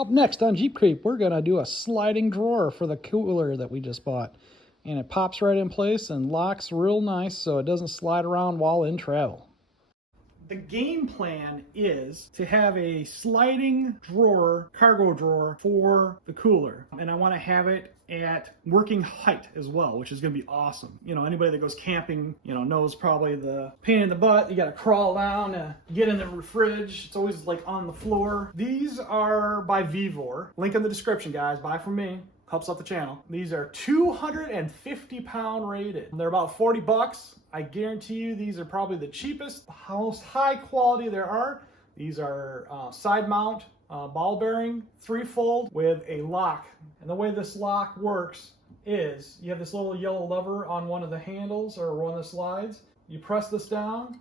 Up next on Jeep Creep, we're going to do a sliding drawer for the cooler that we just bought. And it pops right in place and locks real nice so it doesn't slide around while in travel. The game plan is to have a sliding drawer, cargo drawer for the cooler. And I want to have it at working height as well, which is going to be awesome. You know, anybody that goes camping, you know, knows probably the pain in the butt. You got to crawl down to get in the fridge. It's always like on the floor. These are by Vevor. Link in the description, guys. Buy from me. Helps out the channel. These are 250 pound rated. They're about 40 bucks. I guarantee you these are probably the cheapest, most high quality there are. These are side mount, ball bearing, 3-fold with a lock. And the way this lock works is you have this little yellow lever on one of the handles or one of the slides. You press this down.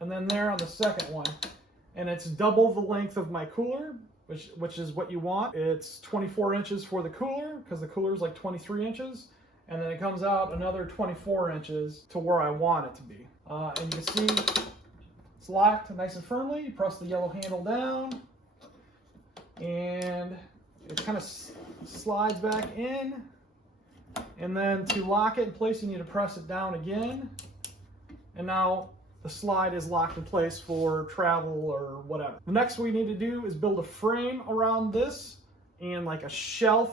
And then there on the second one. And it's double the length of my cooler, which is what you want. It's 24 inches for the cooler, because the cooler is like 23 inches. And then it comes out another 24 inches to where I want it to be. And you can see it's locked nice and firmly. You press the yellow handle down, and it kind of slides back in. And then to lock it in place, you need to press it down again. And now the slide is locked in place for travel or whatever. The next we need to do is build a frame around this and like a shelf,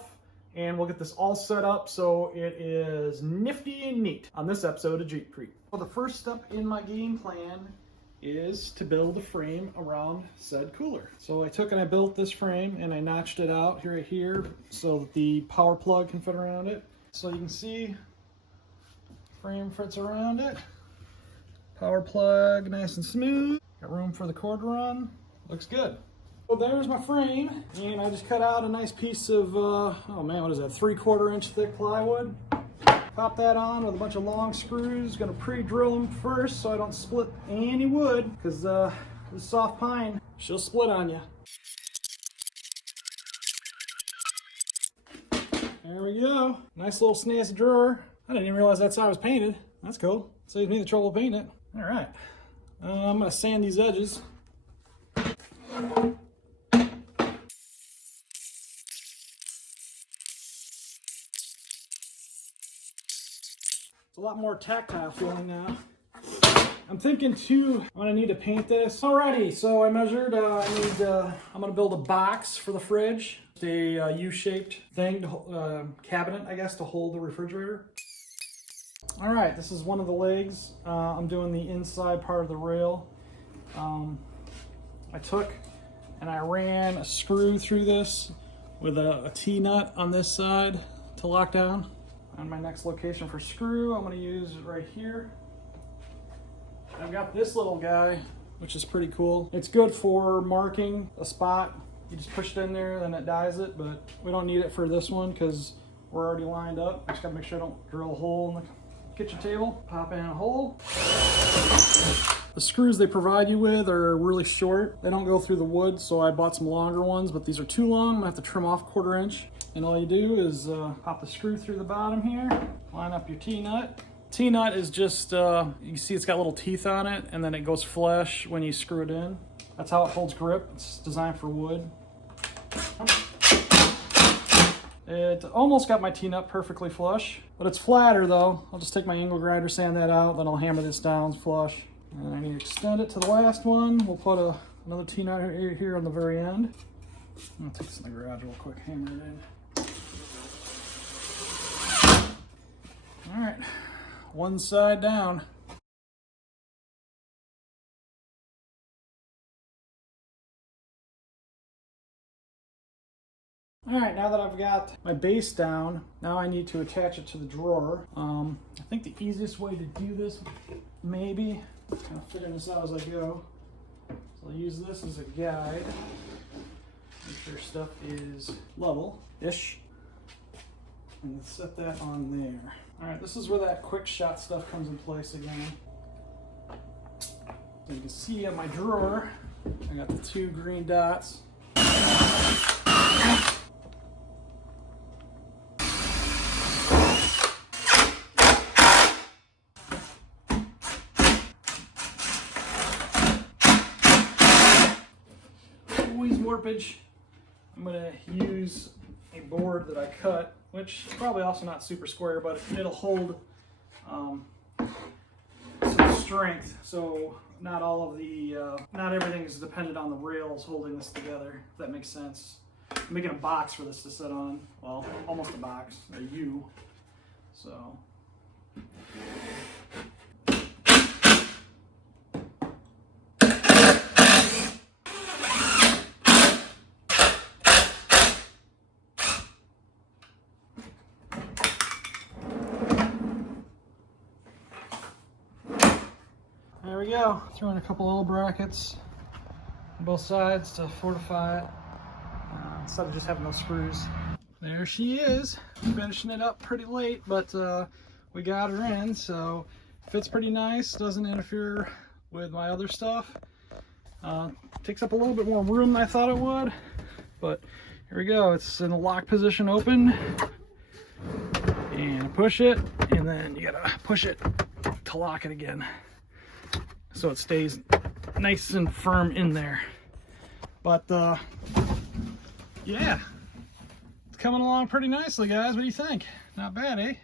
and we'll get this all set up so it is nifty and neat on this episode of Jeep Creep. Well, the first step in my game plan is to build a frame around said cooler. So I took and I built this frame and I notched it out right here so that the power plug can fit around it. So you can see frame fits around it. Power plug, nice and smooth. Got room for the cord to run. Looks good. So there's my frame, and I just cut out a nice piece of, oh man, what is that, 3/4 inch thick plywood. Pop that on with a bunch of long screws. Gonna pre-drill them first so I don't split any wood, because this soft pine, she'll split on you. There we go. Nice little snazzy drawer. I didn't even realize that's how it was painted. That's cool. Saves me the trouble of painting it. All right, I'm gonna sand these edges. It's a lot more tactile feeling now. I'm thinking too, I'm gonna need to paint this. Alrighty, so I measured, I'm gonna build a box for the fridge. A U-shaped thing, cabinet, I guess, to hold the refrigerator. All right, this is one of the legs. I'm doing the inside part of the rail. I took and I ran a screw through this with a T-nut on this side to lock down. On my next location for screw, I'm gonna use it right here. I've got this little guy, which is pretty cool. It's good for marking a spot. You just push it in there, then it dies it, but we don't need it for this one because we're already lined up. I just gotta make sure I don't drill a hole in the kitchen table. Pop in a hole. The screws they provide you with are really short. They don't go through the wood, so I bought some longer ones, but these are too long. I'm gonna have to trim off 1/4 inch. And all you do is pop the screw through the bottom here, line up your T-nut. T-nut is just, you see it's got little teeth on it, and then it goes flush when you screw it in. That's how it holds grip. It's designed for wood. It almost got my T-nut perfectly flush, but it's flatter though. I'll just take my angle grinder, sand that out, then I'll hammer this down flush. And I need to extend it to the last one. We'll put another T-nut here on the very end. I'll take this in the garage real quick, hammer it in. All right, one side down. All right, now that I've got my base down, now I need to attach it to the drawer. I think the easiest way to do this, maybe, kind of figuring this out as I go. So I'll use this as a guide. Make sure stuff is level-ish. And set that on there. All right, this is where that quick shot stuff comes in place again. So you can see on my drawer, I got the 2 green dots. always warpage. I'm gonna use a board that I cut, which is probably also not super square, but it'll hold some strength. So not all of the, not everything is dependent on the rails holding this together, if that makes sense. I'm making a box for this to sit on. Well, almost a box, a U. So. There we go. Throw in a couple little brackets on both sides to fortify it instead of just having those screws. There she is, finishing it up pretty late, but we got her in, so fits pretty nice, doesn't interfere with my other stuff. Takes up a little bit more room than I thought it would, but here we go. It's in the lock position open, and push it, and then you gotta push it to lock it again, so it stays nice and firm in there. But yeah, it's coming along pretty nicely, guys. What do you think? Not bad, eh?